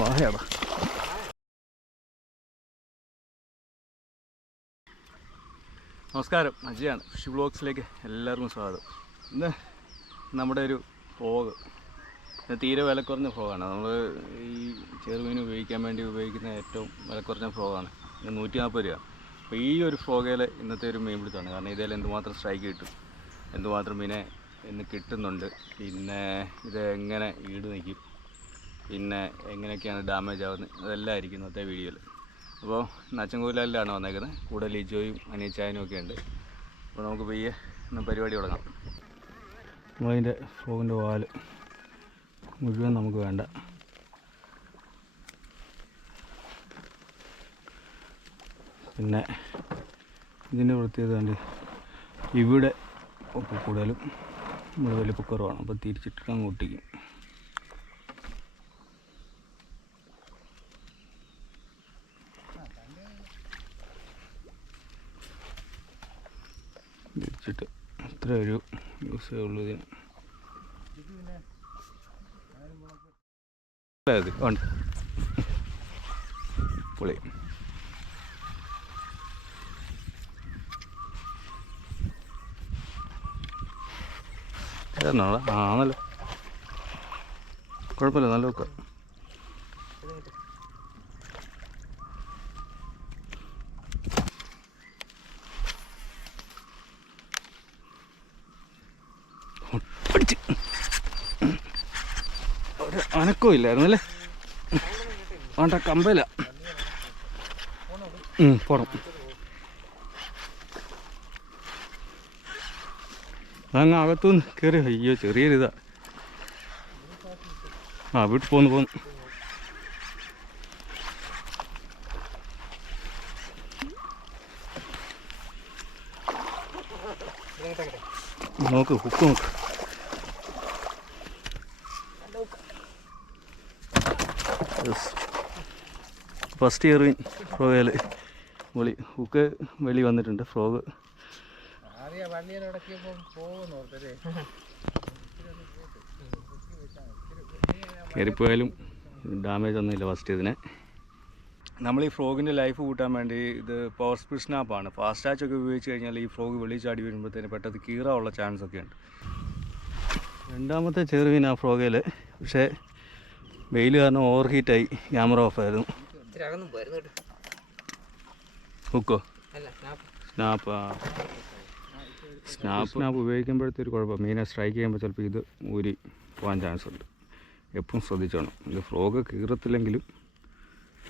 വാഹയാടാ നമസ്കാരം. അജയാണ്. ഫിഷ് ബ്ലോഗ്സിലേക്ക് എല്ലാവർക്കും സ്വാഗതം. ഇന്ന് നമ്മുടെ ഒരു ഫോഗ് തീരെ വില കുറഞ്ഞ ഫോഗാണ് നമ്മൾ ഈ ചെറുമീൻ ഉപയോഗിക്കാൻ വേണ്ടി ഉപയോഗിക്കുന്ന ഏറ്റവും വില കുറഞ്ഞ ഫോഗാണ് നൂറ്റി നാൽപ്പത് രൂപ. അപ്പോൾ ഈ ഒരു ഫോഗയിൽ ഇന്നത്തെ ഒരു മീൻ പിടുത്തമാണ്. കാരണം ഇതിൽ എന്തുമാത്രം സ്ട്രൈക്ക് കിട്ടും എന്തുമാത്രം മീനെ ഇന്ന് കിട്ടുന്നുണ്ട് പിന്നെ ഇത് എങ്ങനെ ഈട് നിൽക്കും പിന്നെ എങ്ങനെയൊക്കെയാണ് ഡാമേജ് ആവുന്നത്? അതെല്ലാം ആയിരിക്കും ഇന്നത്തെ വീഡിയോയിൽ അപ്പോൾ നച്ചൻകോലിലാണ് വന്നേക്കുന്നത്. കൂടെ ലിജോയും അനിയച്ചായനും ഒക്കെ ഉണ്ട്. അപ്പോൾ നമുക്ക് പയ്യെ ഒന്ന് പരിപാടി തുടങ്ങാം. നമ്മളതിന്റെ ഫ്രോഗിന്റെ വാൽ മുഴുവൻ നമുക്ക് വേണ്ട. പിന്നെ ഇതിന്റെ പ്രത്യേകത കണ്ട് ഇവിടെ ഒക്കെ കൂടുതലും വലിയ കുക്കറുമാണ് അപ്പോൾ തിരിച്ചിട്ട് അങ്ങ് ഒട്ടിക്കും. തിരിച്ചിട്ട് അത്ര ഒരു യൂസേ ഉള്ളൂ ഇതിന്. ഉണ്ട് പൊളി. ആണല്ലോ. കുഴപ്പമില്ല നല്ല വെക്കാം പിടിച്ച് ഒരു അനക്കവും ഇല്ലായിരുന്നു അല്ലേ വേണ്ട കമ്പല പോണം. അതങ്ങ് അകത്തുനിന്ന് കയറി അയ്യോ ചെറിയൊരിതാ. ആ വീട്ടിൽ പോന്ന് പോന്നു. നോക്ക് ഹുക്ക് നോക്ക്. ഫസ്റ്റ് ഇയർ ഫ്രോഗയിൽ വിളി ഹുക്ക് വെളി വന്നിട്ടുണ്ട് ഫ്രോഗ് കയറിപ്പോയാലും ഡാമേജ് ഒന്നുമില്ല ഫസ്റ്റ് ഇതിനെ നമ്മൾ ഈ ഫ്രോഗിന്റെ ലൈഫ് കൂട്ടാൻ വേണ്ടി ഇത് പവർ സ്പീഡ് സ്നാപ്പാണ് ഫാസ്റ്റ് ടാച്ച് ഒക്കെ ഉപയോഗിച്ച് കഴിഞ്ഞാൽ ഈ ഫ്രോഗ് വെളി ചാടി വരുമ്പോഴത്തേന് പെട്ടെന്ന് കീറാനുള്ള ചാൻസ് ഒക്കെ ഉണ്ട്. രണ്ടാമത്തെ ചെറുമീൻ ആ ഫ്രോഗയിൽ പക്ഷേ വെയിൽ കാരണം ഓവർ ഹീറ്റായി ക്യാമറ ഓഫ് ആയിരുന്നു ഹുക്കോ അല്ല സ്നാപ്പ്. സ്നാപ്പ്. സ്നാപ്പ്. സ്നാപ്പ്. ഉപയോഗിക്കുമ്പോഴത്തെ ഒരു കുഴപ്പം. മീനെ സ്ട്രൈക്ക് ചെയ്യുമ്പോൾ ചിലപ്പോൾ ഇത് ഊരി പോകാൻ ചാൻസ് ഉണ്ട്. എപ്പോഴും ശ്രദ്ധിച്ചോണം. ഇത് ഫ്രോഗ് കീറത്തില്ലെങ്കിലും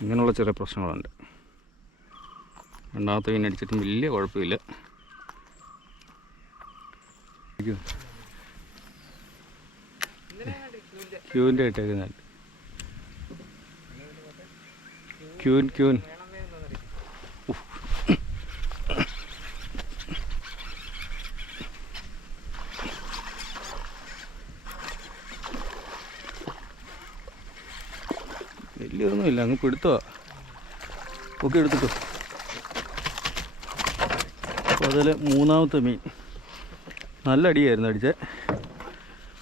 ഇങ്ങനെയുള്ള ചെറിയ പ്രശ്നങ്ങളുണ്ട്. രണ്ടാമത്തെ മീൻ അടിച്ചിട്ടും വലിയ കുഴപ്പമില്ല. ക്യൂവിന്റെ. ഇട്ടേക്കുന്നുണ്ട് ക്യൂൻ ക്യൂൻ. വലിയൊന്നുമില്ല അങ്ങ് പിടുത്തോ ഒക്കെ എടുത്തിട്ടു. അപ്പോൾ അതിൽ മൂന്നാമത്തെ മീൻ. നല്ല അടിയായിരുന്നു അടിച്ചേ.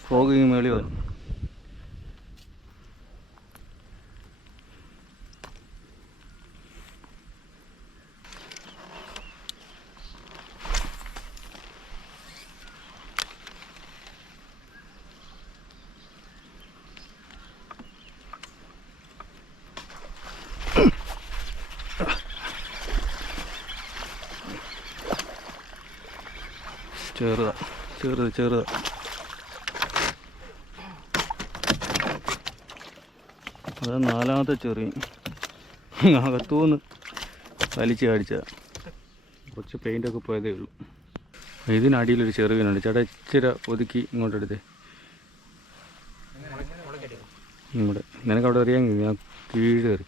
ഫോഗിങ് മേളി വന്നു. ചെറുതാ ചെറുത് ചെറുതാ. അത് നാലാമത്തെ ചെറിയ അകത്തൂന്ന് വലിച്ച് കാടിച്ചതാ കുറച്ച് പെയിന്റൊക്കെ പോയതേ ഉള്ളൂ. ഇതിനടിയിലൊരു ചെറുവിനുണ്ട്. ചേട്ടാ ഇച്ചിരി ഒതുക്കി ഇങ്ങോട്ട് എടുത്തേ. ഇവിടെ നിനക്ക് അവിടെ അറിയാൻ ഞാൻ കീഴ് കയറി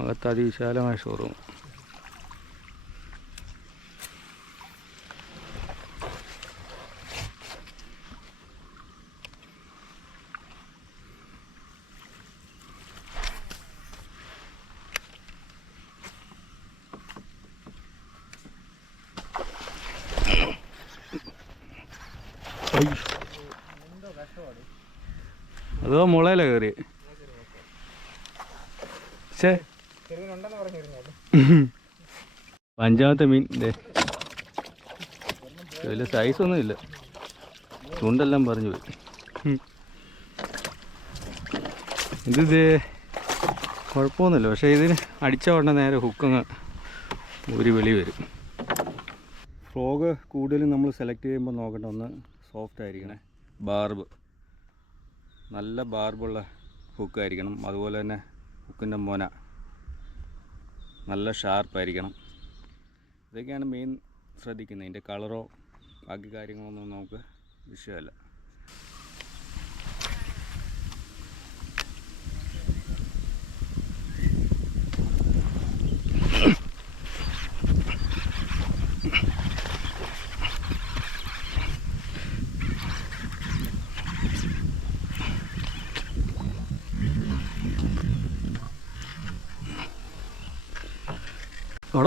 അകത്ത് അതിവിശാലമായ ഷോറൂം അതോ മുളയില കയറി ശേ അഞ്ചാമത്തെ മീൻ ഒന്നും ഇല്ല. ചുണ്ടെല്ലാം പറഞ്ഞു പോയി. ഇത് കുഴപ്പമൊന്നുമില്ല. പക്ഷേ ഇതിന് അടിച്ച ഉടനെ നേരെ ഹുക്കങ്ങ് ഒരു വെളി വരും. ഫ്രോഗ് കൂടുതലും നമ്മൾ സെലക്ട് ചെയ്യുമ്പോൾ നോക്കേണ്ട ഒന്ന് സോഫ്റ്റ് ആയിരിക്കണേ. ബാർബ് നല്ല ബാർബുള്ള ഹുക്കായിരിക്കണം അതുപോലെ തന്നെ ഹുക്കിന്റെ മൊന. നല്ല ഷാർപ്പായിരിക്കണം. ഇതൊക്കെയാണ് മെയിൻ ശ്രദ്ധിക്കുന്നത്. ഇതിന്റെ കളറോ ബാക്കി കാര്യങ്ങളൊന്നും നമുക്ക് വിഷയമല്ല.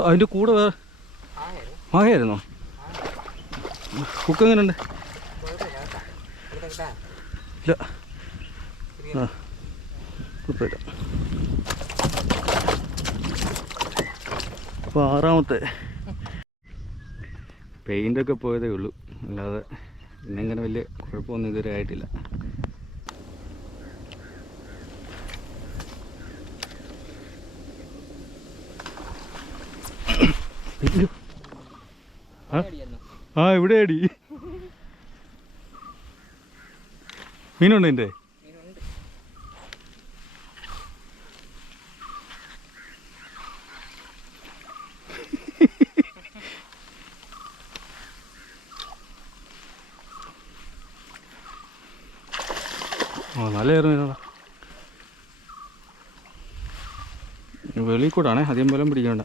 അതിന്റെ കൂടെ വേറെ മാങ്ങയായിരുന്നോ? കുക്ക് എങ്ങനെയുണ്ട്? ഇല്ല. ആ. കുഴപ്പമില്ല. അപ്പോൾ ആറാമത്തെ. പെയിന്റൊക്കെ പോയതേ ഉള്ളൂ. അല്ലാതെ ഇന്നങ്ങനെ വലിയ കുഴപ്പമൊന്നും ഇതുവരെ ആയിട്ടില്ല. ആ? ഇവിടെ അടി മീനുണ്ടോ എന്റെ ചേർന്ന് വെളിയിൽ കൂടാണേ അധികം ബലം പിടിക്കണ്ട.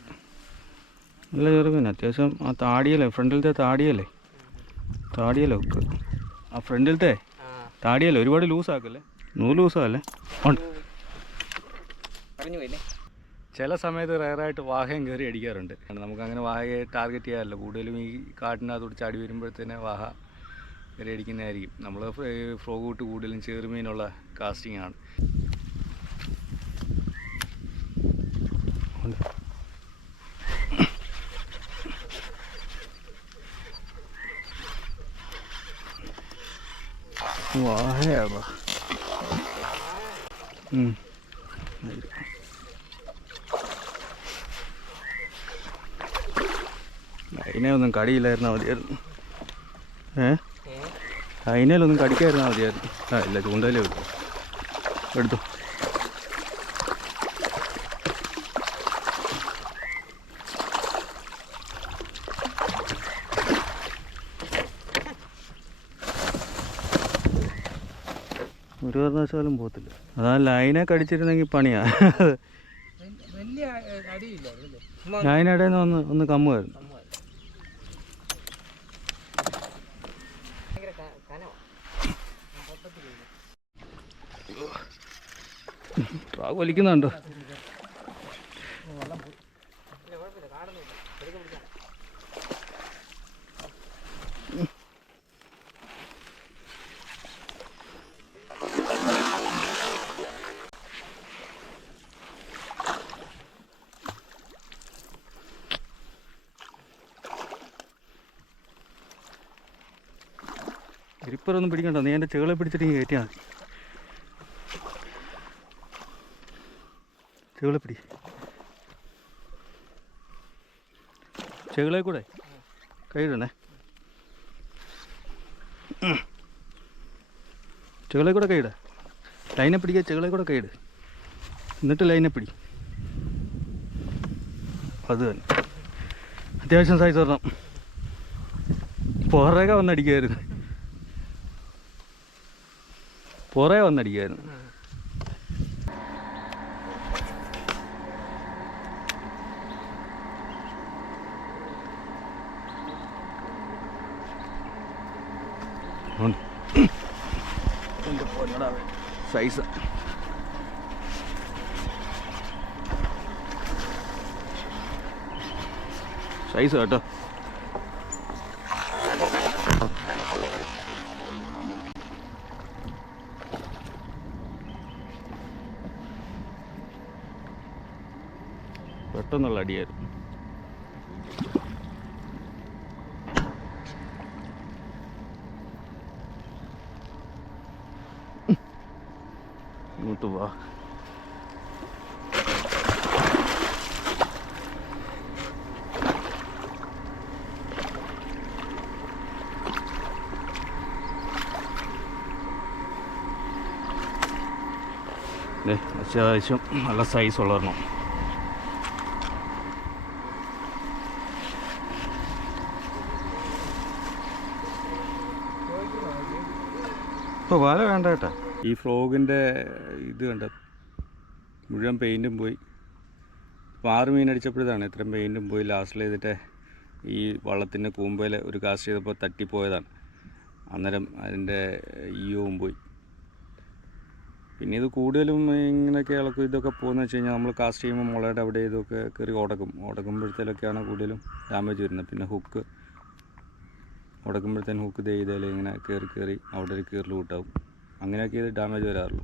നല്ല ചെറുമീൻ അത്യാവശ്യം ആ താടിയല്ലേ ഫ്രണ്ടിലത്തെ താടിയല്ലേ? താടിയല്ലേ ഒക്കെ ആ ഫ്രണ്ടിലത്തെ ആ. താടിയല്ലേ? ഒരുപാട് ലൂസാക്കല്ലേ നൂൽ ലൂസാകല്ലേ ഉണ്ട്. ചില സമയത്ത് റയറായിട്ട് വാഹയം കയറി അടിക്കാറുണ്ട്. നമുക്ക് അങ്ങനെ വാഹയെ ടാർഗറ്റ് ചെയ്യാറില്ല. കൂടുതലും ഈ കാട്ടിനകത്തോട് ചാടി വരുമ്പോഴത്തേനെ വാഹ കയറി അടിക്കുന്നതായിരിക്കും. നമ്മൾ ഫ്രോഗ് കൂട്ട് കൂടുതലും ചെറുമീനുള്ള കാസ്റ്റിംഗ് ആണ്. വാഹയാണോ ഉം അതിനെ കടിയില്ലായിരുന്നാൽ മതിയായിരുന്നു. ഏ? അതിനേലൊന്നും കടിക്കായിരുന്നാൽ മതിയായിരുന്നു. ആ ഇല്ല ചൂണ്ടയിലേ ഉള്ളൂ എടുത്തു. കാരണവശാലും പോകത്തില്ല. അതാ ലൈനെ കടിച്ചിരുന്നെങ്കിൽ പണിയാ. ലൈനടയിൽ നിന്ന് ഒന്ന് ഒന്ന് കമ്മുമായിരുന്നു ട്രാക്ക്. വലിക്കുന്നുണ്ടോ ഇല്ല, കുഴപ്പമില്ല, കാണുന്നില്ല. പതുക്കെ പിടിക്കാം. ഗ്രിപ്പറൊന്നും പിടിക്കണ്ട. നീ എന്റെ ചേളെ പിടിച്ചിട്ട് ഇങ്ങ് കയറ്റിയാൽ മതി. ചേളെ പിടി. ചെകളെ കൂടെ? കൈയിടണേ ചെകളെ കൂടെ കൈയിട ലൈനെ പിടിക്കുക ചെകളെ കൂടെ കൈയിട് എന്നിട്ട് ലൈനെ പിടി. അത് തന്നെ. അത്യാവശ്യം സൈസ് വരണം പുറകെ വന്നടിക്കുമായിരുന്നു പുറകെ വന്നടിക്കുമായിരുന്നു സൈസ്. സൈസ് കേട്ടോ. പെട്ടെന്നുള്ള അടിയായിരുന്നു. ഇങ്ങോട്ട് വാ. അത്യാവശ്യം നല്ല സൈസ് ഉള്ളതെണ്ണം ഇപ്പോൾ വല വേണ്ട കേട്ടോ. ഈ ഫ്രോഗിന്റെ ഇത് കണ്ട? മുഴുവൻ പെയിന്റും പോയി. ആറ് മീൻ അടിച്ചപ്പോഴതാണ് ഇത്രയും പെയിന്റും പോയി. ലാസ്റ്റിൽ ചെയ്തിട്ട് ഈ വള്ളത്തിന്റെ കൂമ്പയിൽ ഒരു കാസ്റ്റ് ചെയ്തപ്പോൾ തട്ടിപ്പോയതാണ്. അന്നേരം അതിന്റെ ഈയവും പോയി. പിന്നെ ഇത് കൂടുതലും ഇങ്ങനെയൊക്കെ ഇളക്കും ഇതൊക്കെ പോകുന്നത് വെച്ച് കഴിഞ്ഞാൽ നമ്മൾ കാസ്റ്റ് ചെയ്യുമ്പോൾ മുളയുടെ അവിടെ ഇതൊക്കെ കയറി ഉടക്കും ഉടക്കുമ്പോഴത്തേലൊക്കെയാണ് കൂടുതലും ഡാമേജ് വരുന്നത്. പിന്നെ ഹുക്ക് ഉടക്കുമ്പോഴത്തേനും ഹുക്ക് ചെയ്താൽ ഇങ്ങനെ കയറി കയറി അവിടെ ഒരു കീറൽ കൂട്ടാവും. അങ്ങനെയൊക്കെ ഇത് ഡാമേജ് വരാറുള്ളൂ.